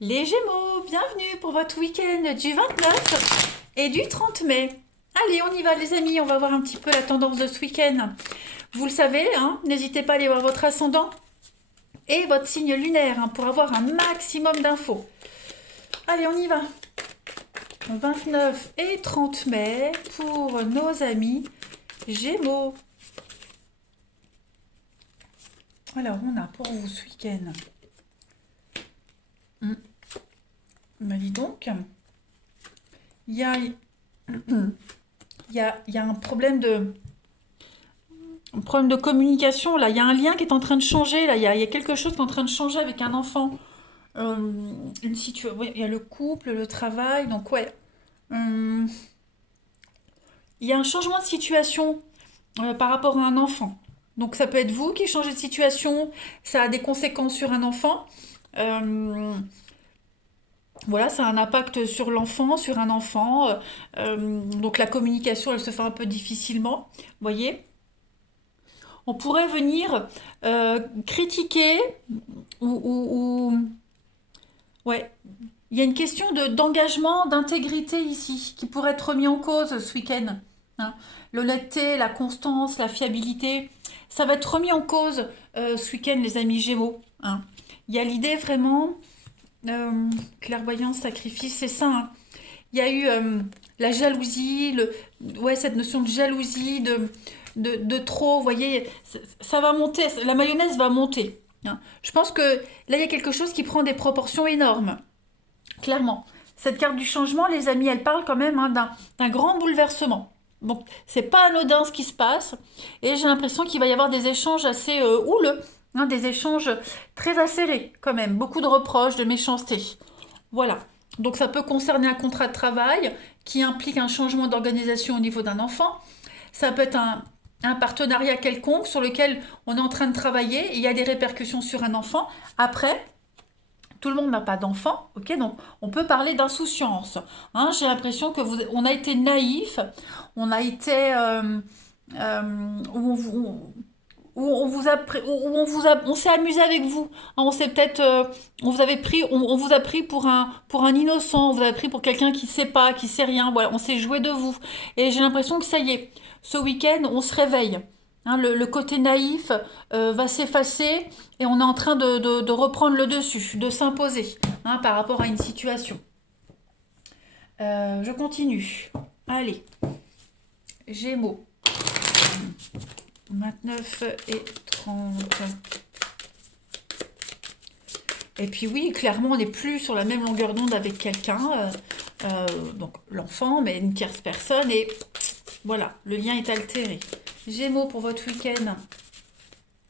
Les Gémeaux, bienvenue pour votre week-end du 29 et du 30 mai. Allez, on y va les amis, on va voir un petit peu la tendance de ce week-end. Vous le savez, hein, n'hésitez pas à aller voir votre ascendant et votre signe lunaire pour avoir un maximum d'infos. Allez, on y va. 29 et 30 mai pour nos amis Gémeaux. Alors, on a pour vous ce week-end. Ben dis donc, il y a, il y a un problème de communication là. Il y a un lien qui est en train de changer là. Il y a quelque chose qui est en train de changer avec un enfant. Une situation. Ouais, il y a le couple, le travail. Donc ouais, Hum, il y a un changement de situation par rapport à un enfant. Donc ça peut être vous qui changez de situation. Ça a des conséquences sur un enfant. Euh, Voilà, ça a un impact sur l'enfant, sur un enfant. Donc la communication, elle se fait un peu difficilement. Vous voyez? On pourrait venir critiquer ou- ouais. Il y a une question d'engagement, d'intégrité ici qui pourrait être remis en cause ce week-end. Hein. L'honnêteté, la constance, la fiabilité, ça va être remis en cause ce week-end, les amis Gémeaux. Hein. Il y a l'idée vraiment clairvoyance, sacrifice, c'est ça. Hein. Il y a eu la jalousie, ouais, cette notion de jalousie, de trop, vous voyez, ça va monter, la mayonnaise va monter. Hein. Je pense que là, il y a quelque chose qui prend des proportions énormes, clairement. Cette carte du changement, les amis, elle parle quand même d'un grand bouleversement. Donc, c'est pas anodin ce qui se passe, et j'ai l'impression qu'il va y avoir des échanges assez houleux, hein, des échanges très acérés quand même, beaucoup de reproches, de méchanceté. Voilà. Donc ça peut concerner un contrat de travail qui implique un changement d'organisation au niveau d'un enfant. Ça peut être un partenariat quelconque sur lequel on est en train de travailler et il y a des répercussions sur un enfant. Après, tout le monde n'a pas d'enfant, ok? Donc on peut parler d'insouciance. Hein, j'ai l'impression que on a été naïf, on a été euh, où où on vous a on s'est amusé avec vous. Hein, on s'est peut-être, on vous avait pris, on vous a pris pour un innocent, on vous a pris pour quelqu'un qui sait pas, qui sait rien. Voilà, on s'est joué de vous. Et j'ai l'impression que ça y est, ce week-end, on se réveille. Hein, le côté naïf va s'effacer et on est en train de reprendre le dessus, de s'imposer hein, par rapport à une situation. Je continue. Allez, Gémeaux. 29 et 30. Et puis oui, clairement, on n'est plus sur la même longueur d'onde avec quelqu'un, donc l'enfant, mais une tierce personne, et voilà, le lien est altéré. Gémeaux pour votre week-end,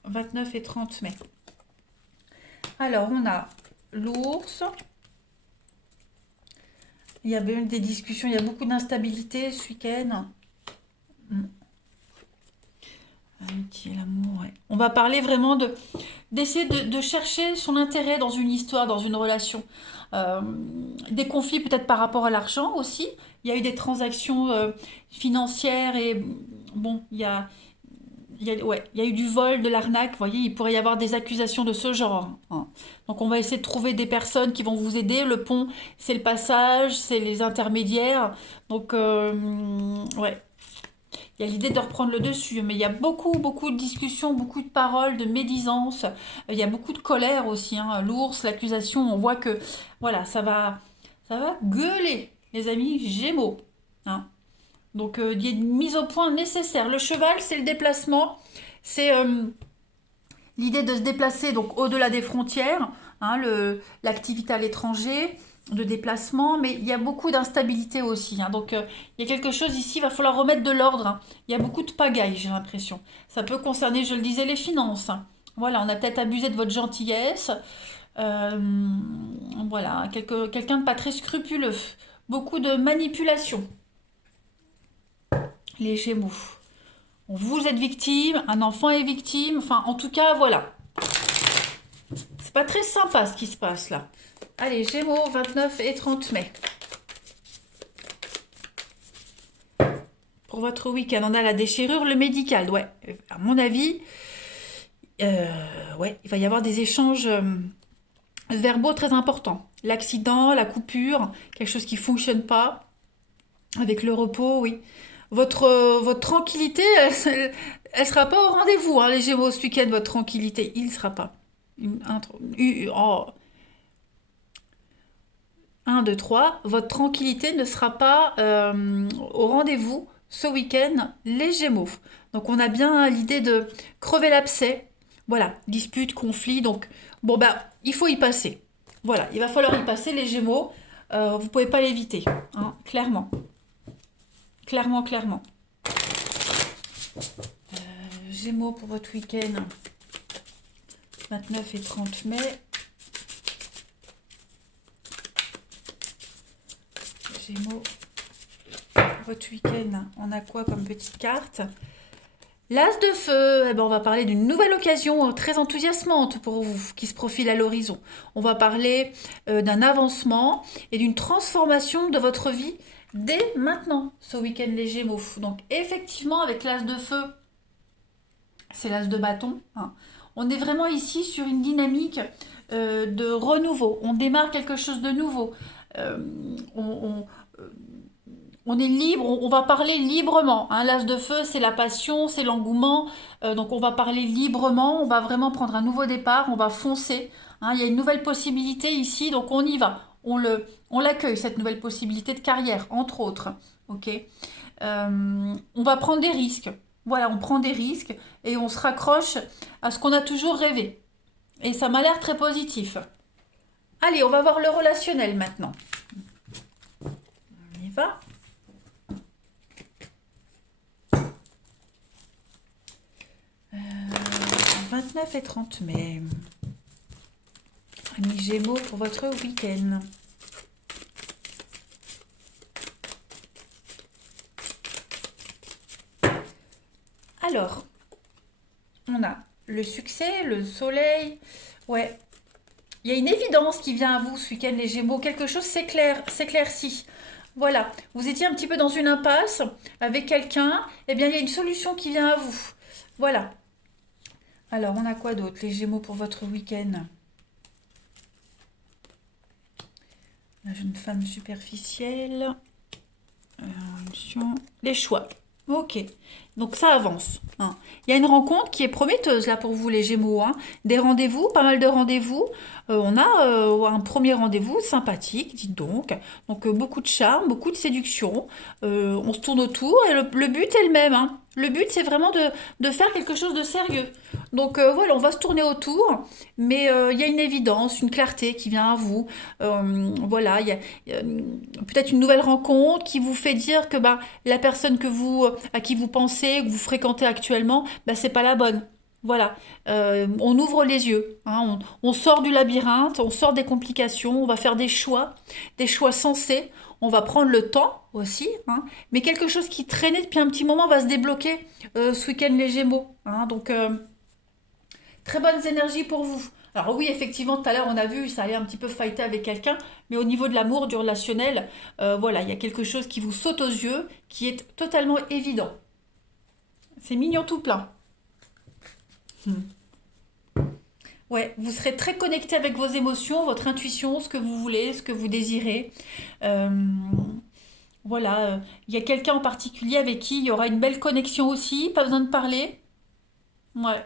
29 et 30 mai. Alors, on a l'ours. Il y a eu des discussions, il y a beaucoup d'instabilité ce week-end. Amitié, l'amour, ouais. On va parler vraiment d'essayer de chercher son intérêt dans une histoire, dans une relation. Euh, des conflits peut-être par rapport à l'argent aussi. Il y a eu des transactions financières et bon, ouais, il y a eu du vol, de l'arnaque. Vous voyez, il pourrait y avoir des accusations de ce genre. Hein. Donc on va essayer de trouver des personnes qui vont vous aider. Le pont, c'est le passage, c'est les intermédiaires. Donc ouais, il y a l'idée de reprendre le dessus, mais il y a beaucoup de discussions, beaucoup de paroles, de médisance. Il y a beaucoup de colère aussi. Hein. L'ours, l'accusation, on voit que voilà, ça va gueuler, les amis Gémeaux. Hein. Donc il y a une mise au point nécessaire. Le cheval, c'est le déplacement, c'est l'idée de se déplacer donc au-delà des frontières, hein, l'activité à l'étranger, de déplacement, mais il y a beaucoup d'instabilité aussi. Hein, donc il y a quelque chose ici, il va falloir remettre de l'ordre. Hein. Il y a beaucoup de pagaille, j'ai l'impression. Ça peut concerner, je le disais, les finances. Hein. Voilà, on a peut-être abusé de votre gentillesse. Euh, voilà, quelqu'un de pas très scrupuleux. Beaucoup de manipulation, les Gémeaux. Vous êtes victime, un enfant est victime, enfin en tout cas voilà. C'est pas très sympa ce qui se passe là. Allez, Gémeaux, 29 et 30 mai. Pour votre week-end, on a la déchirure, le médical. Ouais, à mon avis, ouais, il va y avoir des échanges Verbo très important. L'accident, la coupure, quelque chose qui fonctionne pas, avec le repos, oui. Votre tranquillité, elle sera pas au rendez-vous, hein, les Gémeaux, ce week-end, votre tranquillité, il sera pas. Oh, 1, 2, 3, votre tranquillité ne sera pas au rendez-vous ce week-end, les Gémeaux. Donc on a bien l'idée de crever l'abcès. Voilà, dispute, conflit. Donc bon bah il faut y passer. Voilà, il va falloir y passer les Gémeaux. Vous pouvez pas l'éviter, hein, clairement, clairement, clairement. Gémeaux pour votre week-end, 29 et 30 mai. Gémeaux, votre week-end, on a quoi comme petite carte? L'As de feu, eh ben, on va parler d'une nouvelle occasion très enthousiasmante pour vous qui se profile à l'horizon. On va parler d'un avancement et d'une transformation de votre vie dès maintenant, ce week-end les Gémeaux. Donc effectivement, avec l'As de feu, c'est l'As de bâton, hein. On est vraiment ici sur une dynamique de renouveau. On démarre quelque chose de nouveau. Euh, on, on est libre, on va parler librement, hein. L'as de feu, c'est la passion, c'est l'engouement. Donc on va parler librement, on va vraiment prendre un nouveau départ, on va foncer, hein. Il y a une nouvelle possibilité ici, donc on y va. On l'accueille, cette nouvelle possibilité de carrière, entre autres. Ok. On va prendre des risques. Voilà, on prend des risques et on se raccroche à ce qu'on a toujours rêvé. Et ça m'a l'air très positif. Allez, on va voir le relationnel maintenant. On y va. 29 et 30 mai. Amis Gémeaux pour votre week-end. Alors, on a le succès, le soleil. Ouais, il y a une évidence qui vient à vous ce week-end les Gémeaux. Quelque chose s'éclaircit. Voilà, vous étiez un petit peu dans une impasse avec quelqu'un. Eh bien, il y a une solution qui vient à vous. Voilà. Alors, on a quoi d'autre, les Gémeaux, pour votre week-end? La jeune femme superficielle. Les choix. Ok. Donc, ça avance, hein. Il y a une rencontre qui est prometteuse, là, pour vous, les Gémeaux, hein. Des rendez-vous, pas mal de rendez-vous. On a un premier rendez-vous sympathique, dites donc. Donc, beaucoup de charme, beaucoup de séduction. On se tourne autour et le but est le même, hein. Le but, c'est vraiment de faire quelque chose de sérieux. Donc voilà, on va se tourner autour, mais il y a une évidence, une clarté qui vient à vous. Voilà, il y a peut-être une nouvelle rencontre qui vous fait dire que bah, la personne à qui vous pensez, que vous fréquentez actuellement, bah, c'est pas la bonne. Voilà. On ouvre les yeux, hein, on sort du labyrinthe, on sort des complications, on va faire des choix sensés. On va prendre le temps aussi, hein, mais quelque chose qui traînait depuis un petit moment va se débloquer ce week-end les Gémeaux, hein. Donc très bonnes énergies pour vous. Alors oui, effectivement, tout à l'heure, on a vu, ça allait un petit peu fighter avec quelqu'un, mais au niveau de l'amour, du relationnel, voilà, il y a quelque chose qui vous saute aux yeux, qui est totalement évident. C'est mignon tout plein. Hmm. Ouais, vous serez très connecté avec vos émotions, votre intuition, ce que vous voulez, ce que vous désirez. Euh, voilà, il y a quelqu'un en particulier avec qui il y aura une belle connexion aussi, pas besoin de parler. Ouais.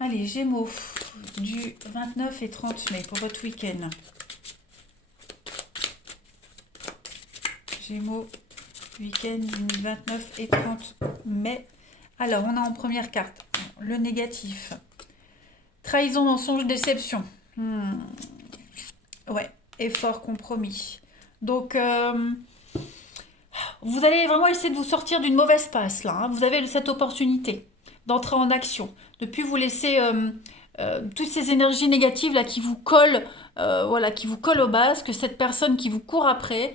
Allez, Gémeaux, du 29 et 30 mai pour votre week-end. Gémeaux, week-end du 29 et 30 mai. Alors, on a en première carte le négatif. Trahison, mensonge, déception. Ouais, effort, compromis. Donc, vous allez vraiment essayer de vous sortir d'une mauvaise passe là, hein. Vous avez cette opportunité d'entrer en action, de plus vous laisser toutes ces énergies négatives là qui vous collent, voilà, qui vous collent au basque, cette personne qui vous court après,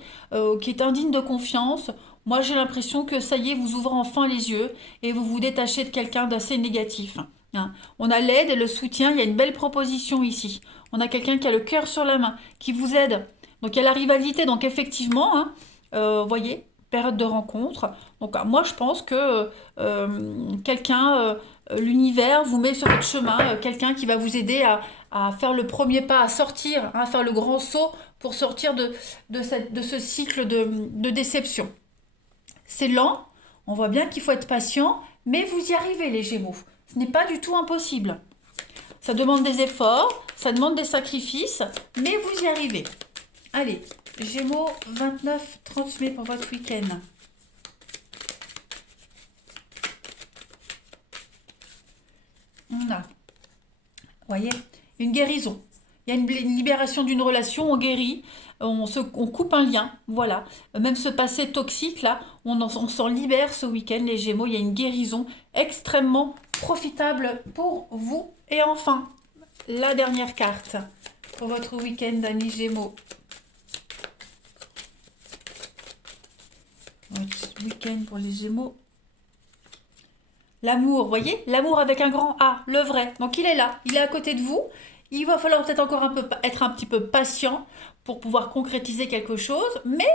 qui est indigne de confiance. Moi, j'ai l'impression que ça y est, vous ouvrez enfin les yeux et vous vous détachez de quelqu'un d'assez négatif, hein. On a l'aide et le soutien, il y a une belle proposition ici. On a quelqu'un qui a le cœur sur la main, qui vous aide. Donc il y a la rivalité, donc effectivement, hein, voyez, période de rencontre. Donc moi je pense que quelqu'un l'univers vous met sur votre chemin quelqu'un qui va vous aider à faire le premier pas, à sortir, hein, à faire le grand saut pour sortir de ce cycle de déception. C'est lent, on voit bien qu'il faut être patient, mais vous y arrivez les Gémeaux. Ce n'est pas du tout impossible. Ça demande des efforts, ça demande des sacrifices, mais vous y arrivez. Allez, Gémeaux, 29-30 mai pour votre week-end. On a, voyez, une guérison. Il y a une libération d'une relation, on guérit, on coupe un lien, voilà. Même ce passé toxique, là, on s'en libère ce week-end, les Gémeaux. Il y a une guérison extrêmement profitable pour vous. Et enfin, la dernière carte pour votre week-end, amis Gémeaux. Votre week-end pour les Gémeaux. L'amour, vous voyez, l'amour avec un grand A, le vrai. Donc il est là, il est à côté de vous. Il va falloir peut-être encore être un petit peu patient pour pouvoir concrétiser quelque chose. Mais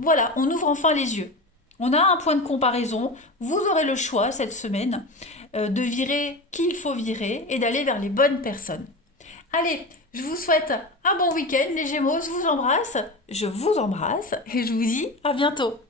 voilà, on ouvre enfin les yeux. On a un point de comparaison. Vous aurez le choix cette semaine de virer qui il faut virer et d'aller vers les bonnes personnes. Allez, je vous souhaite un bon week-end les Gémeaux. Je vous embrasse et je vous dis à bientôt.